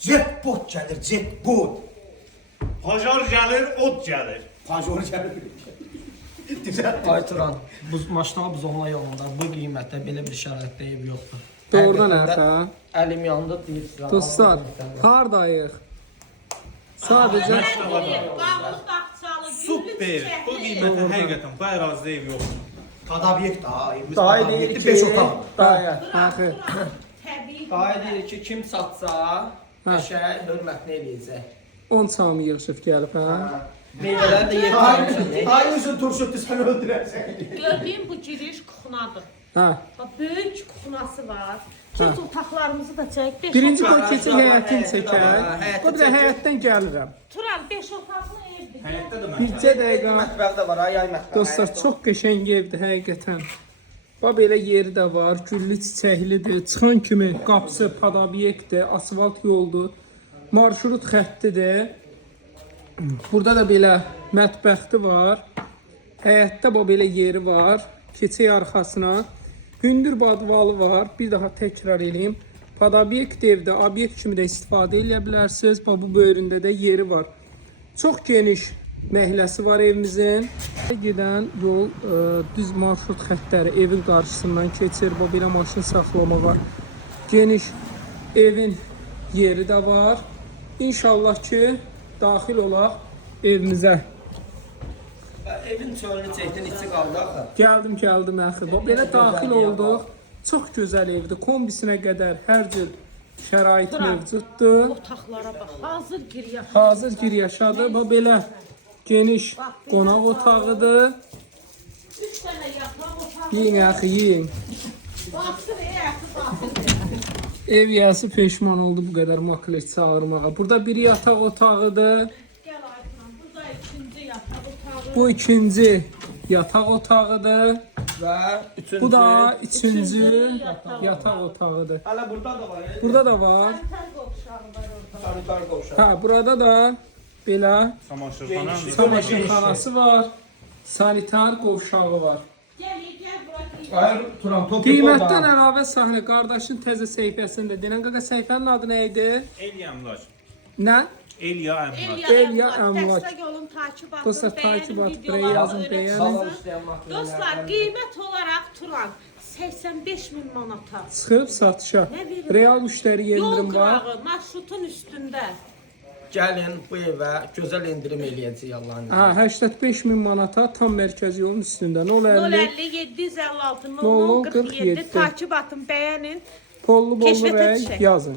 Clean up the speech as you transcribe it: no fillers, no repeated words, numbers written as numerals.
Jetbot gəlir, jetbot. Pajor gəlir, ot gəlir. Pajor gəlir. Ay Turan, bu maşına buzonla yolunda bu qiymətdə belə bir şəraitdə ev yoxdur. Doğrudan Həqiqətən də əlim yandı deyirsən. Dostlar, hardayıq? Sadəcə Super. Bu qiymətə həqiqətən bu ərazidə ev yoxdur. Tadabyekt ha, evimiz Dayı deyir tadabyekti, ki, 5 otaq. dayı. axı Dayı deyir ki, kim satsa, qəşəng hörmətini eləyəcək. 10 çam yığışıb gəlib hə. Meyvələr də yetişir. Dayı üzün turşutdu, sən öldürərsən. Gördüyüm bu giriş kuxunadır. Hə. Böyük kuxunası var. Keç otaqlarımızı da çək. Birinci qoy keçək həyətini çəkək. Bu bir də həyətdən gəlirəm. Turan 5 otaqlı evdir. Həyətdə də mən. Bircə dəqiqə. Mətbəx də var, yay mətbəx. Dostlar, çox qəşəng evdir həqiqətən. Bax belə yeri də var, güllü çiçəklidir. Çıxan kimi qapısı padabyekdir, asfalt yoldur. Marşrut xəttidir. Burada da belə mətbəxti var. Həyətdə bax belə yeri var. Keçək arxasına. Hündür badvalı var. Bir daha təkrar edeyim. Padabyekt evdə obyekt kimi də istifadə edə bilərsiniz. Bax bu böyründə də yeri var. Çox geniş məhəlləsi var evimizin. Gedən yol düz marşrut xəttləri evin qarşısından keçir. Bax belə maşın saxlamağa geniş evin yeri də var. İnşallah ki daxil olaq evimizə. Evin çölünü çəkdin, içi qaldı axı. Gəldim axı. Bax belə daxil olduq. Çox gözəl evdir. Kombisinə qədər hər cür şərait mövcuddur. Otaqlara bax. Hazır giriş. Hazır gir yaşadı. Bax belə geniş qonaq otağıdır. 3 dənə yataq otağı. Yiyin axı, yiyin. Baxsın baxsın. Ev yəsi peşman oldu bu qədər maklet çağırmağa. Burada bir yataq otağıdır. Gəl Ayxan. Burada ikinci yataq otağı. Bu ikinci yataq otağıdır. Və üçüncü. Bu da üçüncü yataq otağıdır. Hələ burada da var. Burada da var. Sanitar qovşağı var orada. Sanitar qovşağı. Hə, burada da belə Samaşırxana. çamaşırxanası var. Sanitar qovşağı var. Gəl bura. Hayır, Turan, top Qiymətdən əlavə sahnə qardaşın təzə səhifəsində denən qaqa səhifənin adı nə idi? Elya Əmlak. Nə? Elya Əmlak. Elya Əmlak. Dəstək olun, takip atın. Dostlar, takip bəyənin at, videoları, yazın, öyrənin. bəyənin. Dostlar, qiymət olaraq Turan 85 min manata. Çıxıb satışa. Nə verir? Real müştəri Yol yendirim var. qırağı, marşrutun üstündə. Gəlin bu evə gözəl endirim eləyəcək Allah'ın izniyle. Ha, 85 min manata tam mərkəzi yolun üstündə. 050 050 756 00 00 47. Takip atın, bəyənin. pollu bollu Keşfətə rəy düşək. yazın.